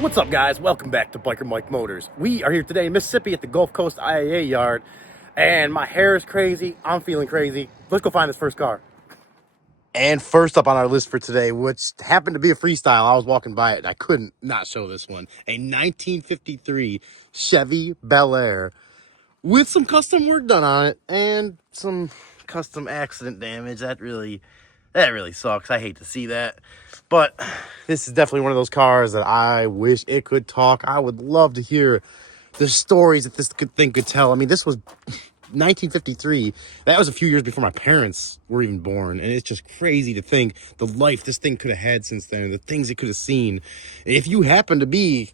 What's up, guys? Welcome back to Biker Mike Motors. We are here today in Mississippi at the Gulf Coast IAA yard, and my hair is crazy. I'm feeling crazy. Let's go find this first car. And first up on our list for today, which happened to be a freestyle, I was walking by it and I couldn't not show this one. A 1953 Chevy Bel Air with some custom work done on it and some custom accident damage. That really sucks. I hate to see that. But this is definitely one of those cars that I wish it could talk. I would love to hear the stories that this thing could tell. I mean, this was 1953. That was a few years before my parents were even born. And it's just crazy to think the life this thing could have had since then, the things it could have seen. If you happen to be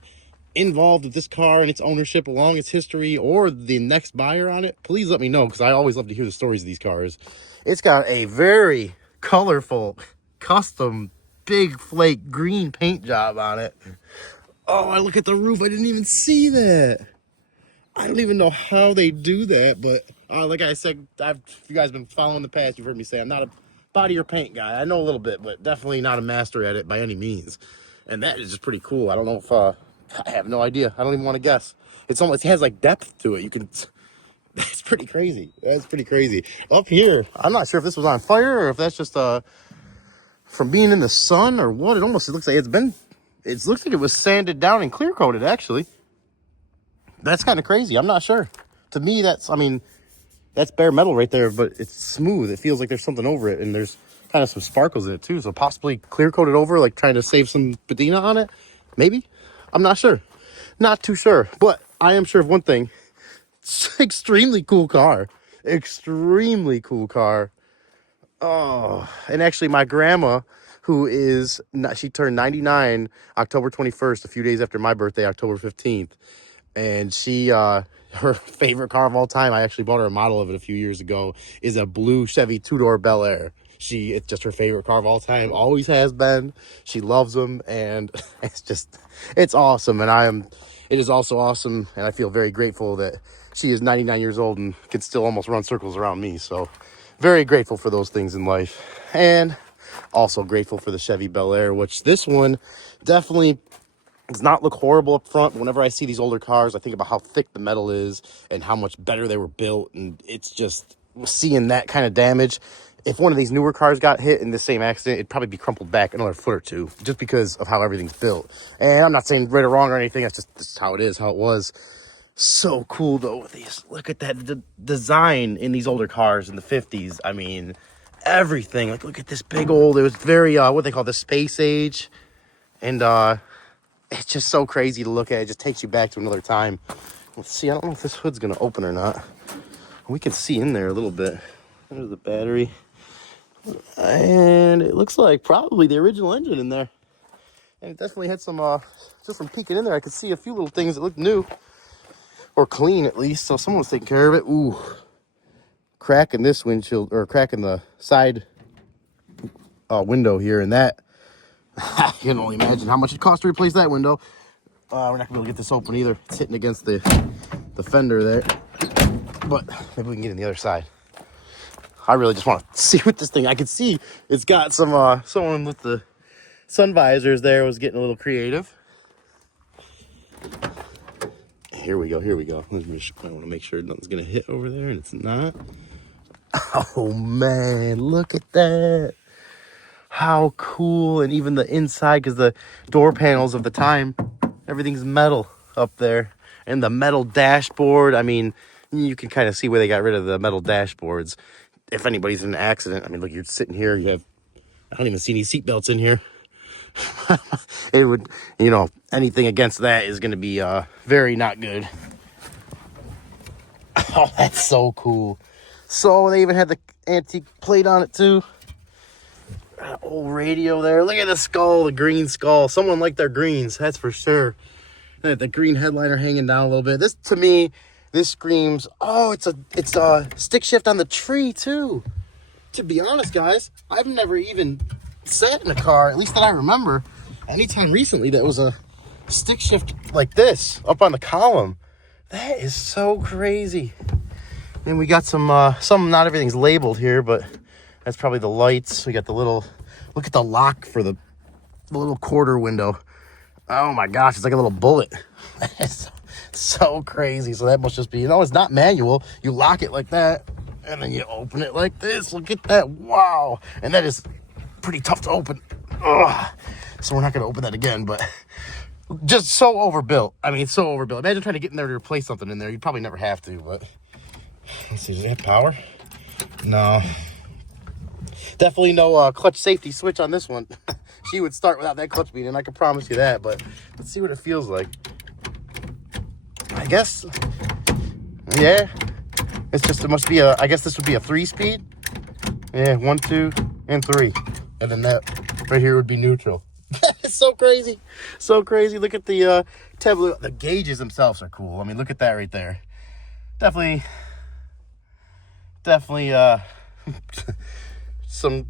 involved with this car and its ownership along its history, or the next buyer on it, please let me know, because I always love to hear the stories of these cars. It's got a very colorful, custom, big flake green paint job on it. Oh, I look at the roof. I didn't even see that. I don't even know how they do that, but like I said, if you guys have been following the past, you've heard me say I'm not a body or paint guy. I know a little bit, but definitely not a master at it by any means. And that is just pretty cool. I don't know if I have no idea. I don't even want to guess. It's almost, it has like depth to it. You can, that's pretty crazy. That's pretty crazy. Up here, I'm not sure if this was on fire or if that's just from being in the sun or what. It almost looks like it looks like it was sanded down and clear coated, actually. That's kind of crazy. I'm not sure. To me, that's bare metal right there, but it's smooth. It feels like there's something over it, and there's kind of some sparkles in it too. So possibly clear coated over, like trying to save some patina on it. Maybe. I'm not sure. Not too sure. But I am sure of one thing. It's an extremely cool car. Extremely cool car. Oh, and actually my grandma, she turned 99 October 21st, a few days after my birthday, October 15th. And her favorite car of all time, I actually bought her a model of it a few years ago, is a blue Chevy two-door Bel Air. It's just her favorite car of all time, always has been. She loves them, and it's awesome. And it is also awesome, and I feel very grateful that she is 99 years old and can still almost run circles around me. So very grateful for those things in life. And also grateful for the Chevy Bel Air, which this one definitely does not look horrible up front. But whenever I see these older cars, I think about how thick the metal is and how much better they were built. And it's just seeing that kind of damage. If one of these newer cars got hit in the same accident, it'd probably be crumpled back another foot or two just because of how everything's built. And I'm not saying right or wrong or anything. That's just how it is, how it was. So cool, though, with these. Look at that design in these older cars in the 50s. I mean, everything. Like, look at this big old, it was very, what they call the space age. And it's just so crazy to look at. It just takes you back to another time. Let's see, I don't know if this hood's going to open or not. We can see in there a little bit. There's the battery. And it looks like probably the original engine in there. And it definitely had some, just from peeking in there, I could see a few little things that looked new. Or clean, at least. So someone was taking care of it. Ooh. Crack in this windshield, or crack in the side window here. And that, I can only imagine how much it cost to replace that window. We're not going to be able to get this open either. It's hitting against the fender there. But maybe we can get in the other side. I really just want to see what this thing, I can see it's got some, someone with the sun visors there was getting a little creative. Here we go. I want to make sure nothing's going to hit over there, and it's not. Oh, man, look at that. How cool. And even the inside, because the door panels of the time, everything's metal up there. And the metal dashboard, I mean, you can kind of see where they got rid of the metal dashboards. If anybody's in an accident, I mean, look, you're sitting here, I don't even see any seatbelts in here. It would, anything against that is going to be very not good. Oh, that's so cool. So they even had the antique plate on it too. Old radio there. Look at the skull, the green skull. Someone liked their greens, that's for sure. The green headliner hanging down a little bit. This, to me, this screams, oh, it's a stick shift on the tree too. To be honest, guys, I've never even sat in a car, at least that I remember, anytime recently that was a stick shift like this up on the column. That is so crazy. Then we got some not everything's labeled here, but that's probably the lights. We got the little, look at the lock for the little quarter window. Oh my gosh, it's like a little bullet. It's so crazy. So that must just be, it's not manual. You lock it like that, and then you open it like this. Look at that. Wow. And that is pretty tough to open. Ugh. So we're not going to open that again, but just so overbuilt. I mean, it's so overbuilt. Imagine trying to get in there to replace something in there. You'd probably never have to, but let's see, does it have power? No. Definitely no clutch safety switch on this one. She would start without that clutch being, and I can promise you that, but let's see what it feels like. I guess, yeah, it's just, it must be a, I guess this would be a 3-speed. Yeah, 1, 2, and 3. And then that right here would be neutral. It's so crazy. So crazy. Look at the tableau. The gauges themselves are cool. I mean, look at that right there. Definitely some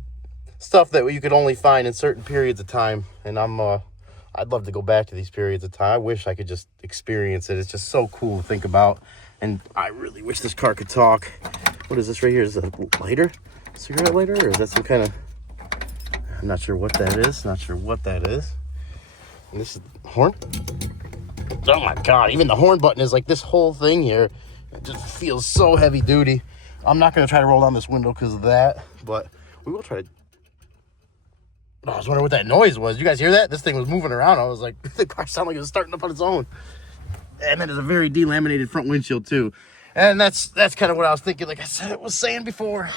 stuff that you could only find in certain periods of time. And I'd love to go back to these periods of time. I wish I could just experience it. It's just so cool to think about. And I really wish this car could talk. What is this right here? Is it a lighter? Cigarette lighter? Or is that some kind of... I'm not sure what that is. Not sure what that is. And this is horn. Oh my God. Even the horn button is like this whole thing here. It just feels so heavy duty. I'm not going to try to roll down this window because of that. But we will try to... Oh, I was wondering what that noise was. You guys hear that? This thing was moving around. I was like, the car sounded like it was starting up on its own. And then there's a very delaminated front windshield too. And that's kind of what I was thinking. Like I was saying before,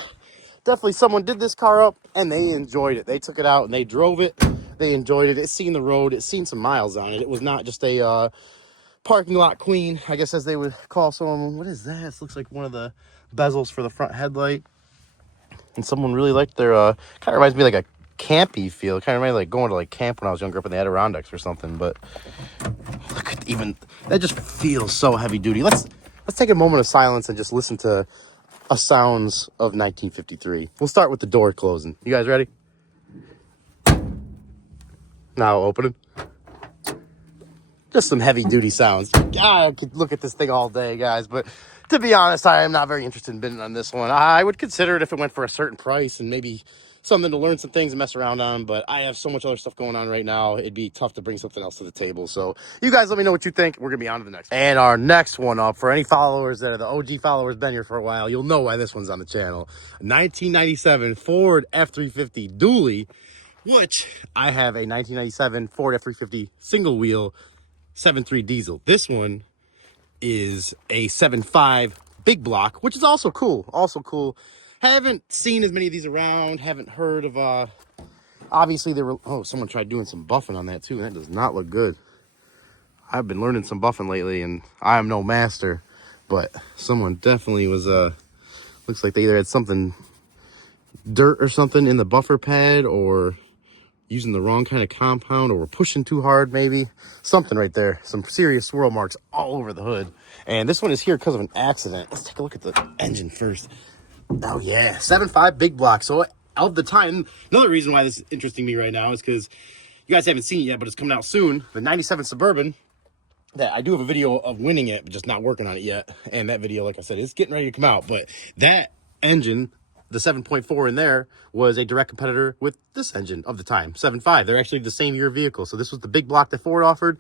definitely someone did this car up and they enjoyed it. They took it out and they drove it. They enjoyed it. It's seen the road. It's seen some miles on it. It was not just a parking lot queen, I guess, as they would call someone. What is that? This looks like one of the bezels for the front headlight. And someone really liked their, kind of reminds me like a campy feel. Kind of reminds me like going to like camp when I was younger up in the Adirondacks or something. But look at even, that just feels so heavy duty. Let's take a moment of silence and just listen to a sounds of 1953. We'll start with the door closing. You guys ready? Now opening. Just some heavy duty sounds. I could look at this thing all day, guys, but to be honest, I am not very interested in bidding on this one. I would consider it if it went for a certain price and maybe something to learn some things and mess around on, but I have so much other stuff going on right now, it'd be tough to bring something else to the table. So you guys let me know what you think. We're gonna be on to the next one. And our next one up, for any followers that are the OG followers, been here for a while, you'll know why this one's on the channel. 1997 Ford F350 dually, which I have a 1997 Ford F350 single wheel 7.3 diesel. This one is a 7.5 big block, which is also cool. Haven't seen as many of these around. Haven't heard of, obviously there were, oh, someone tried doing some buffing on that too. That does not look good. I've been learning some buffing lately and I am no master, but someone definitely was, looks like they either had something, dirt or something in the buffer pad, or using the wrong kind of compound, or we're pushing too hard, maybe. Something right there. Some serious swirl marks all over the hood. And this one is here because of an accident. Let's take a look at the engine first. Oh, yeah. 7.5 big block. So, of the time, another reason why this is interesting me right now is because you guys haven't seen it yet, but it's coming out soon. The 97 Suburban, that I do have a video of winning it, but just not working on it yet. And that video, like I said, is getting ready to come out. But that engine, the 7.4 in there, was a direct competitor with this engine of the time, 7.5. They're actually the same year vehicle. So this was the big block that Ford offered.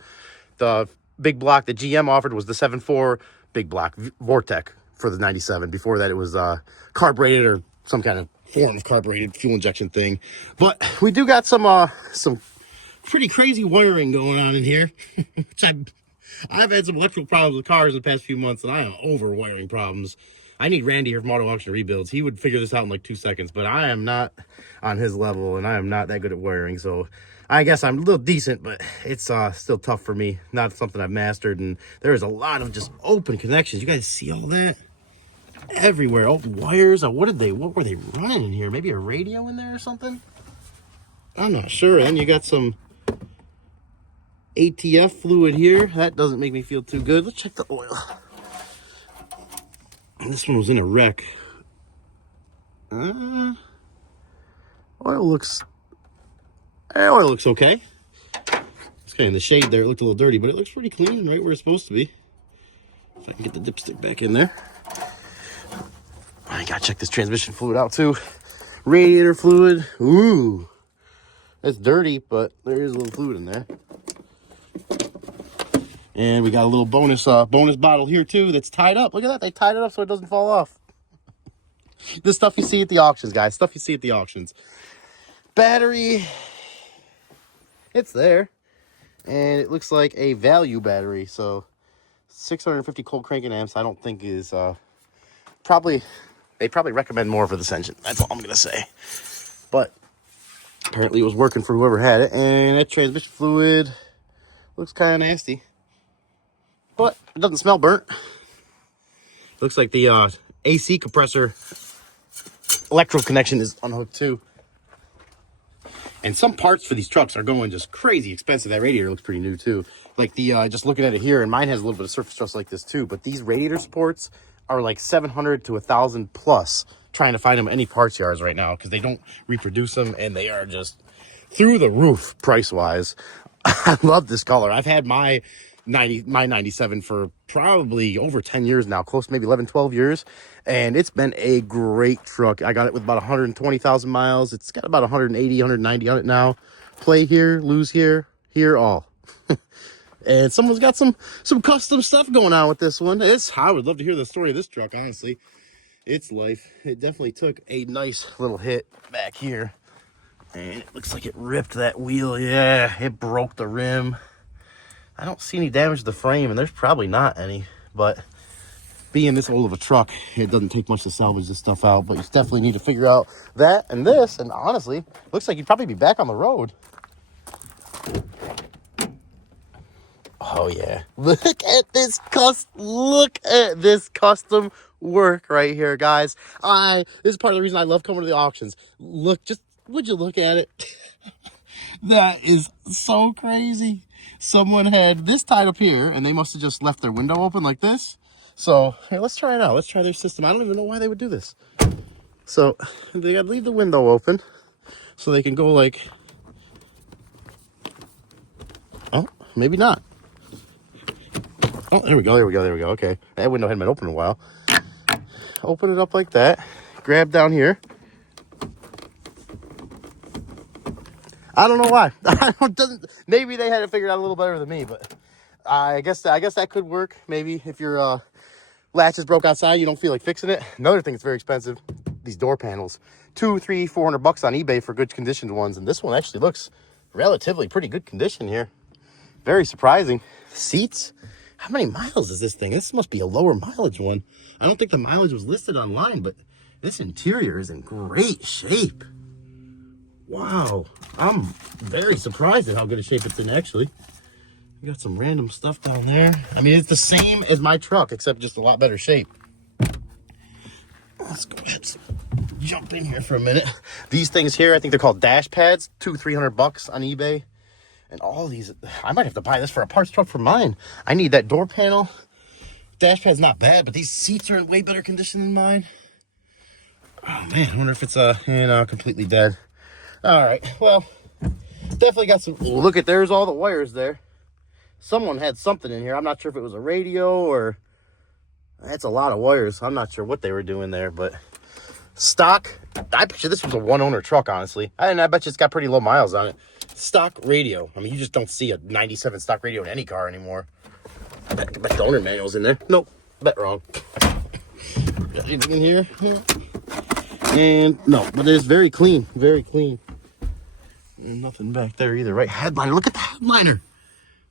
The big block that GM offered was the 7.4 big block Vortec for the 97. Before that, it was carbureted or some kind of form of carbureted fuel injection thing. But we do got some pretty crazy wiring going on in here, which I've had some electrical problems with cars in the past few months, and I am over wiring problems. I need Randy here from Auto Auction Rebuilds. He would figure this out in like 2 seconds, but I am not on his level, and I am not that good at wiring. So I guess I'm a little decent, but it's still tough for me. Not something I've mastered, and there is a lot of just open connections. You guys see all that? Everywhere. Oh, wires. What were they running in here? Maybe a radio in there or something? I'm not sure. And you got some ATF fluid here. That doesn't make me feel too good. Let's check the oil. This one was in a wreck. Oil looks okay. It's kind of in the shade there. It looked a little dirty, but it looks pretty clean and right where it's supposed to be. If I can get the dipstick back in there. I gotta check this transmission fluid out too. Radiator fluid. Ooh. It's dirty, but there is a little fluid in there. And we got a little bonus bottle here too that's tied up. Look at that. They tied it up so it doesn't fall off. This stuff you see at the auctions, guys. Stuff you see at the auctions. Battery. It's there. And it looks like a value battery. So 650 cold cranking amps I don't think is they probably recommend more for this engine. That's all I'm going to say. But apparently it was working for whoever had it. And that transmission fluid looks kind of nasty. But it doesn't smell burnt. Looks like the AC compressor electrical connection is unhooked too. And some parts for these trucks are going just crazy expensive. That radiator looks pretty new too. Like the just looking at it here, and mine has a little bit of surface rust like this too. But these radiator supports are like 700 to 1,000 plus. Trying to find them any parts yards right now because they don't reproduce them, and they are just through the roof price wise. I love this color. I've had my 97 for probably over 10 years now, close to maybe 11, 12 years. And it's been a great truck. I got it with about 120,000 miles. It's got about 180, 190 on it now. Play here, lose here, here all. And someone's got some custom stuff going on with this one. I would love to hear the story of this truck, honestly. Its life. It definitely took a nice little hit back here. And it looks like it ripped that wheel. Yeah, it broke the rim. I don't see any damage to the frame, and there's probably not any. But being this old of a truck, it doesn't take much to salvage this stuff out. But you definitely need to figure out that and this. And honestly, looks like you'd probably be back on the road. Oh yeah, look at this custom work right here, guys. This is part of the reason I love coming to the auctions. Would you look at it? That is so crazy. Someone had this tied up here, and they must have just left their window open like this. So hey, let's try it out. Let's try their system. I don't even know why they would do this. So they gotta leave the window open so they can go like, oh, maybe not. Oh, there we go. Okay. That window hadn't been open in a while. Open it up like that. Grab down here. I don't know why. Maybe they had it figured out a little better than me, but I guess that could work. Maybe if your latch is broke outside, you don't feel like fixing it. Another thing that's very expensive, these door panels. $200, $300, $400 on eBay for good conditioned ones. And this one actually looks relatively pretty good condition here. Very surprising. Seats. How many miles is this thing? This must be a lower mileage one. I don't think the mileage was listed online, but this interior is in great shape. Wow. I'm very surprised at how good a shape it's in, actually. We got some random stuff down there. I mean, it's the same as my truck, except just a lot better shape. Let's go ahead and jump in here for a minute. These things here, I think they're called dash pads. $200-300 on eBay. And all these, I might have to buy this for a parts truck for mine. I need that door panel. Dash pad's not bad, but these seats are in way better condition than mine. Oh man, I wonder if it's completely dead. All right, well, definitely got some. Look at, there's all the wires there. Someone had something in here. I'm not sure if it was a radio or. That's a lot of wires. I'm not sure what they were doing there, but stock. I bet you this was a one-owner truck, honestly. And I bet you it's got pretty low miles on it. Stock radio. I mean, you just don't see a 97 stock radio in any car anymore. I bet the owner manual's in there. Nope, bet wrong. Got anything in here? Yeah. And no, but it's very clean, very clean. And nothing back there either, right? Headliner, look at the headliner.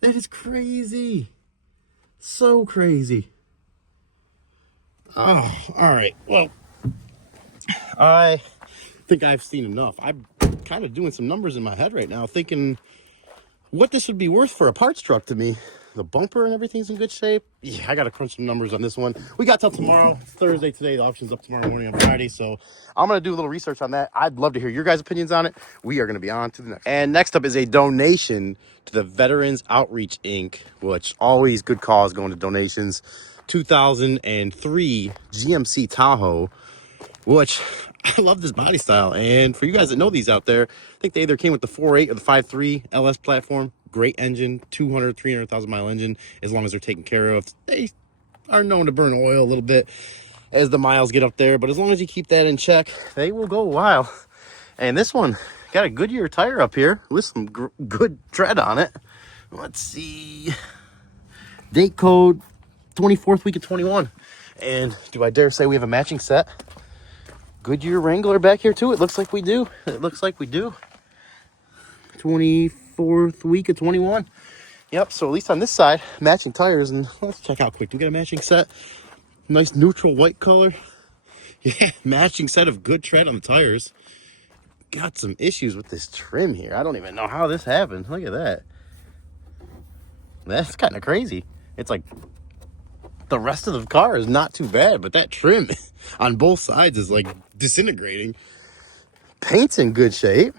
That is crazy. So crazy. Oh, all right. Well, I think I've seen enough. I'm kind of doing some numbers in my head right now, thinking what this would be worth for a parts truck to me. The bumper and everything's in good shape. Yeah, I got to crunch some numbers on this one. We got till tomorrow. It's Thursday today. The auction's up tomorrow morning on Friday. So I'm going to do a little research on that. I'd love to hear your guys' opinions on it. We are going to be on to the next. And next up is a donation to the Veterans Outreach Inc., which always good cause going to donations. 2003 GMC Tahoe, which I love this body style. And for you guys that know these out there, I think they either came with the 4.8 or the 5.3 LS platform. Great engine, 200, 300,000 mile engine, as long as they're taken care of. They are known to burn oil a little bit as the miles get up there, but as long as you keep that in check, they will go a while. And this one got a Goodyear tire up here with some good tread on it. Let's see. Date code 24th week of 21. And do I dare say we have a matching set? Goodyear Wrangler back here too. It looks like we do. It looks like we do. 24th week of 21. Yep, so at least on this side, matching tires. And let's check out quick. Do we get a matching set? Nice neutral white color. Yeah, matching set of good tread on the tires. Got some issues with this trim here. I don't even know how this happened. Look at that. That's kind of crazy. It's like the rest of the car is not too bad, but that trim on both sides is like disintegrating. Paint's in good shape.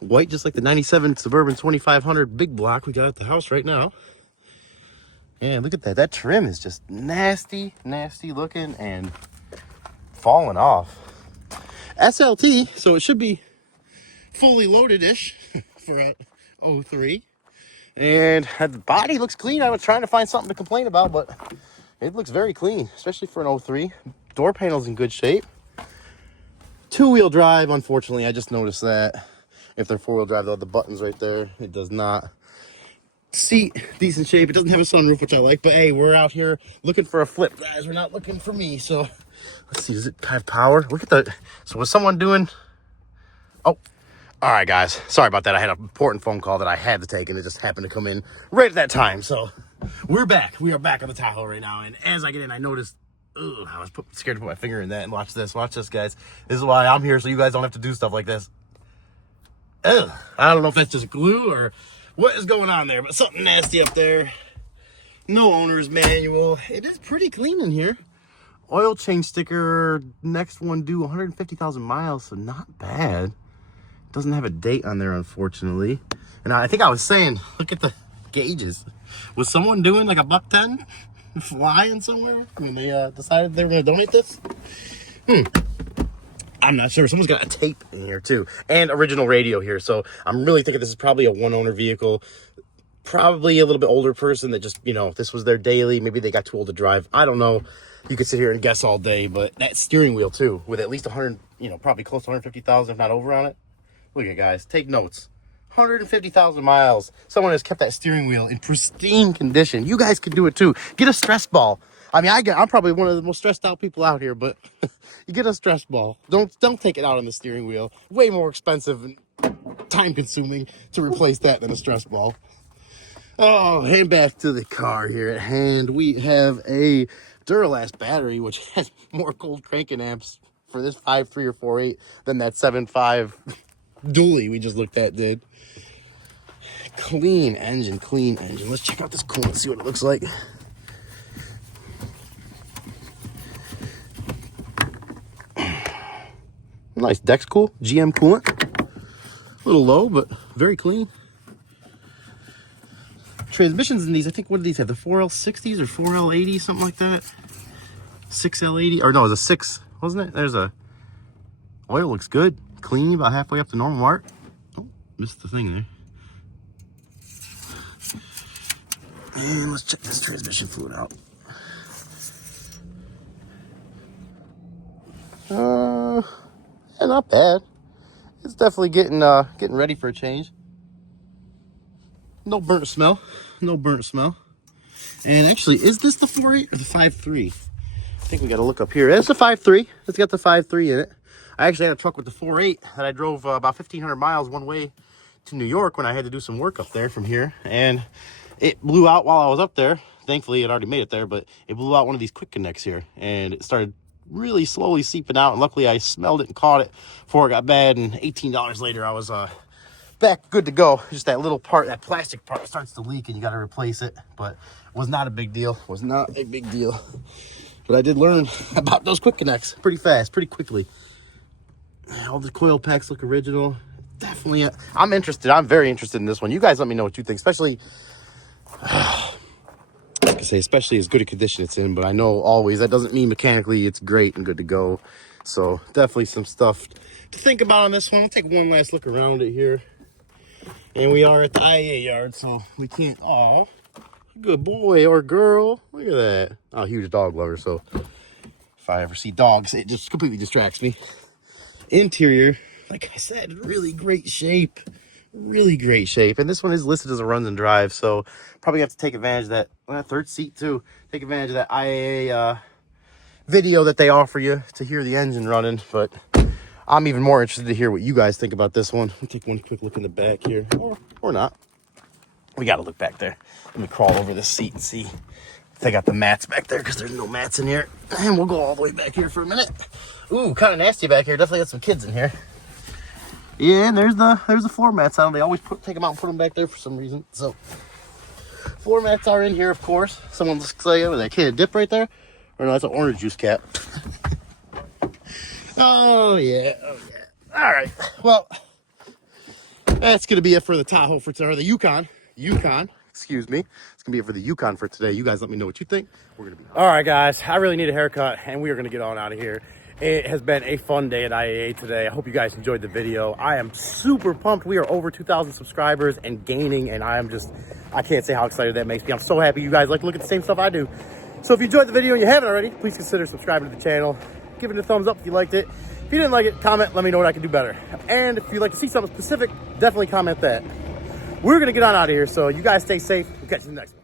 White, just like the 97 Suburban 2500 big block we got at the house right now. And look at that. That trim is just nasty, nasty looking and falling off. SLT, so it should be fully loaded-ish for a 03. And the body looks clean. I was trying to find something to complain about, but it looks very clean, especially for an 03. Door panel's in good shape. Two-wheel drive, unfortunately, I just noticed that. If they're four-wheel drive, they'll have the buttons right there. It does not. Seat, decent shape. It doesn't have a sunroof, which I like. But, hey, we're out here looking for a flip, guys. We're not looking for me. So, let's see. Does it have power? Look at the... So, was someone doing... Oh, all right, guys. Sorry about that. I had an important phone call that I had to take, and it just happened to come in right at that time. So, we're back. We are back on the Tahoe right now. And as I get in, I noticed... Ugh, I was scared to put my finger in that. And watch this. Watch this, guys. This is why I'm here, so you guys don't have to do stuff like this. Ugh, I don't know if that's just glue or what is going on there, but something nasty up there. No owner's manual. It is pretty clean in here. Oil change sticker, next one due 150,000 miles, so not bad. Doesn't have a date on there, unfortunately. And I think I was saying, look at the gauges. Was someone doing like a $110 flying somewhere when they decided they were going to donate this? I'm not sure. Someone's got a tape in here too, and original radio here. So I'm really thinking this is probably a one-owner vehicle. Probably a little bit older person that just, you know, this was their daily. Maybe they got too old to drive. I don't know. You could sit here and guess all day, but that steering wheel too, with at least 100, you know, probably close to 150,000, if not over on it. Look at, guys, take notes. 150,000 miles. Someone has kept that steering wheel in pristine condition. You guys can do it too. Get a stress ball. I mean, I'm probably one of the most stressed out people out here, but you get a stress ball. Don't take it out on the steering wheel. Way more expensive and time consuming to replace that than a stress ball. Oh, and back to the car here at hand. We have a Duralast battery, which has more cold cranking amps for this 5.3 or 4.8 than that 7.5 dually we just looked at did. Clean engine, clean engine. Let's check out this coolant, see what it looks like. Nice Dex Cool, GM coolant. A little low, but very clean. Transmissions in these, I think, what do these have? The 4L60s or 4L80s, something like that? 6L80, or no, it was a 6, wasn't it? There's a, oil looks good. Clean, about halfway up to normal mark. Oh, missed the thing there. And let's check this transmission fluid out. Yeah, not bad. It's definitely getting ready for a change. No burnt smell. No burnt smell. And actually, is this the 4.8 or the 5.3? I think we got to look up here. It's the 5.3. It's got the 5.3 in it. I actually had a truck with the 4.8 that I drove about 1,500 miles one way to New York when I had to do some work up there from here. And it blew out while I was up there. Thankfully, it already made it there, but it blew out one of these quick connects here. And it started really slowly seeping out. And luckily, I smelled it and caught it before it got bad. And $18 later, I was back good to go. Just that little part, that plastic part starts to leak and you got to replace it. But it was not a big deal. Was not a big deal. But I did learn about those quick connects pretty fast, pretty quickly. All the coil packs look original. Definitely, I'm interested. I'm very interested in this one. You guys let me know what you think, especially, like I say, especially as good a condition it's in. But I know always that doesn't mean mechanically it's great and good to go. So definitely some stuff to think about on this one. I'll take one last look around it here. And we are at the IAA yard, so we can't, oh, good boy or girl. Look at that. I'm a huge dog lover, so if I ever see dogs, it just completely distracts me. Interior, like I said, really great shape. really great shape. And this one is listed as a runs and drive, so probably have to take advantage of that third seat too. Take advantage of that IAA video that they offer you to hear the engine running. But I'm even more interested to hear what you guys think about this one. Let me take one quick look in the back here, or not. We got to look back there. Let me crawl over this seat and see if they got the mats back there, because there's no mats in here. And we'll go all the way back here for a minute. Ooh, kind of nasty back here. Definitely got some kids in here. Yeah, and there's the floor mats on. They always take them out and put them back there for some reason. So floor mats are in here, of course. Someone looks like, oh, that kid dip right there. Or no, that's an orange juice cap. Oh yeah, oh yeah. All right. Well, that's gonna be it for the Tahoe for today, or the Yukon. Excuse me. It's gonna be it for the Yukon for today. You guys let me know what you think. We're gonna be all right, guys. I really need a haircut, and we are gonna get on out of here. It has been a fun day at IAA today. I hope you guys enjoyed the video. I am super pumped. We are over 2,000 subscribers and gaining, and I can't say how excited that makes me. I'm so happy you guys like to look at the same stuff I do. So if you enjoyed the video and you haven't already, please consider subscribing to the channel. Give it a thumbs up if you liked it. If you didn't like it, comment, let me know what I can do better. And if you'd like to see something specific, definitely comment that. We're gonna get on out of here, so you guys stay safe. We'll catch you in the next one.